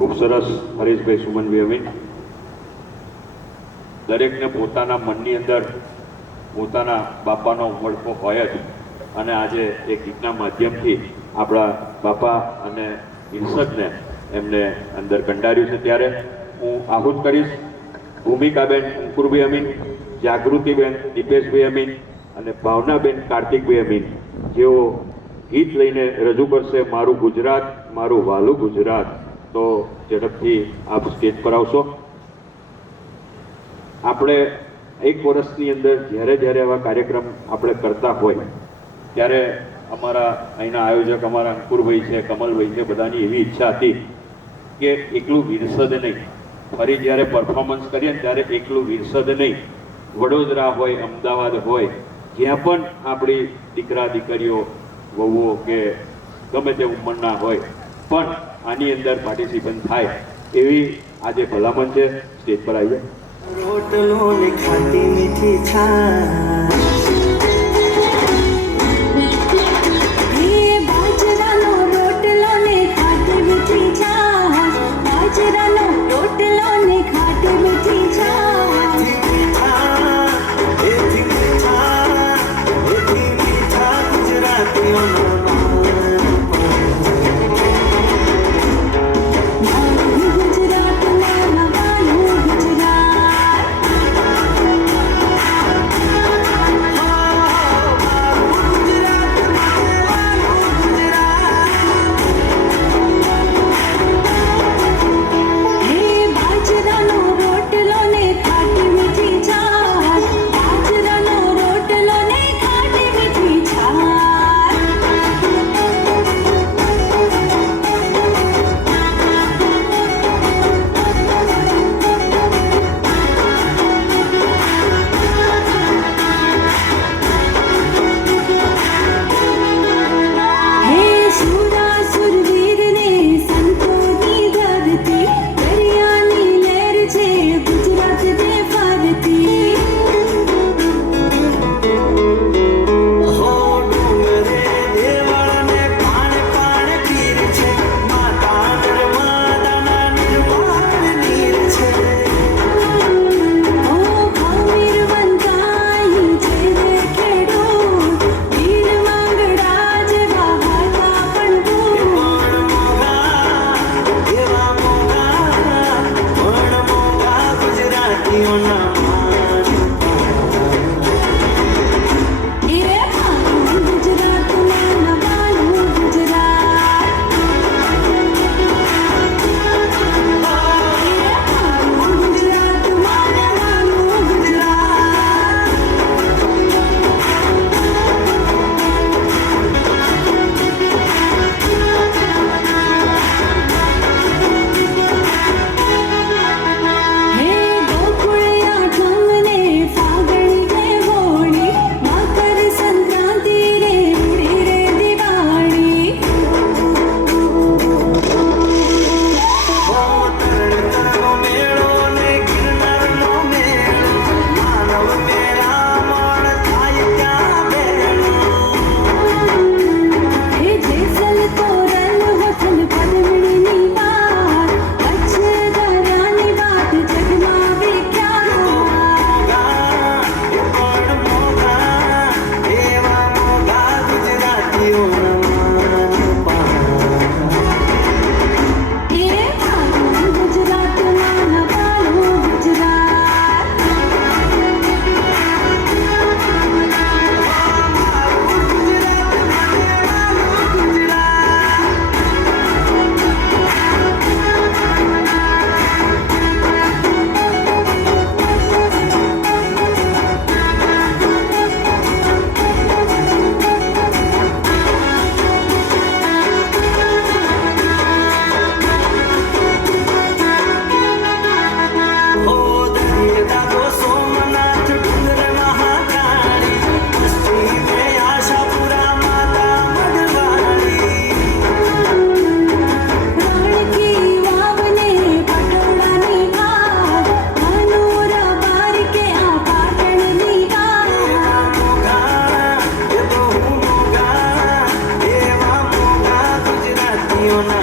ખૂબ સરસ હરીશભાઈ સુમનભાઈ અમીન. દરેકને પોતાના મનની અંદર પોતાના બાપાનો ઉમળકો હોય જ, અને આજે એ ગીતના માધ્યમથી આપણા બાપા અને ઇર્ષદને એમને અંદર કંડાર્યું છે. ત્યારે હું આહુત કરીશ ભૂમિકાબેન અંકુરભાઈ અમીન, જાગૃતિબેન દીપેશભાઈ અમીન અને ભાવનાબેન કાર્તિકભાઈ અમીન, જેઓ ગીત લઈને રજૂ કરશે મારું ગુજરાત મારું વાલું ગુજરાત. તો ઝડપથી આપ સ્ટેજ પર આવશો. આપણે એક વર્ષની અંદર જ્યારે જ્યારે આવા કાર્યક્રમ આપણે કરતા હોય ત્યારે અમારા અહીંના આયોજક અમારા અંકુરભાઈ છે, કમલભાઈ છે, બધાની એવી ઈચ્છા હતી કે એકલું વિરસદ નહીં, ફરી જ્યારે પરફોર્મન્સ કરીએ ને ત્યારે એકલું વિરસદ નહીં, વડોદરા હોય, અમદાવાદ હોય, જ્યાં પણ આપણી દીકરા દીકરીઓ વહુઓ કે ગમે તે ઉંમરના હોય પણ આની અંદર પાર્ટિસિપેટ થાય એવી આજે ભલામણ છે. સ્ટેજ પર આવી જાય. રોટલો ને ખાટી મીઠી છાશ, બાજરાનો રોટલો ને ખાટી મીઠી છાશ, બાજરાનો રોટલો ને ખાટી મીઠી છાશ, એથી મીઠા ગુજરાતીઓનો you know.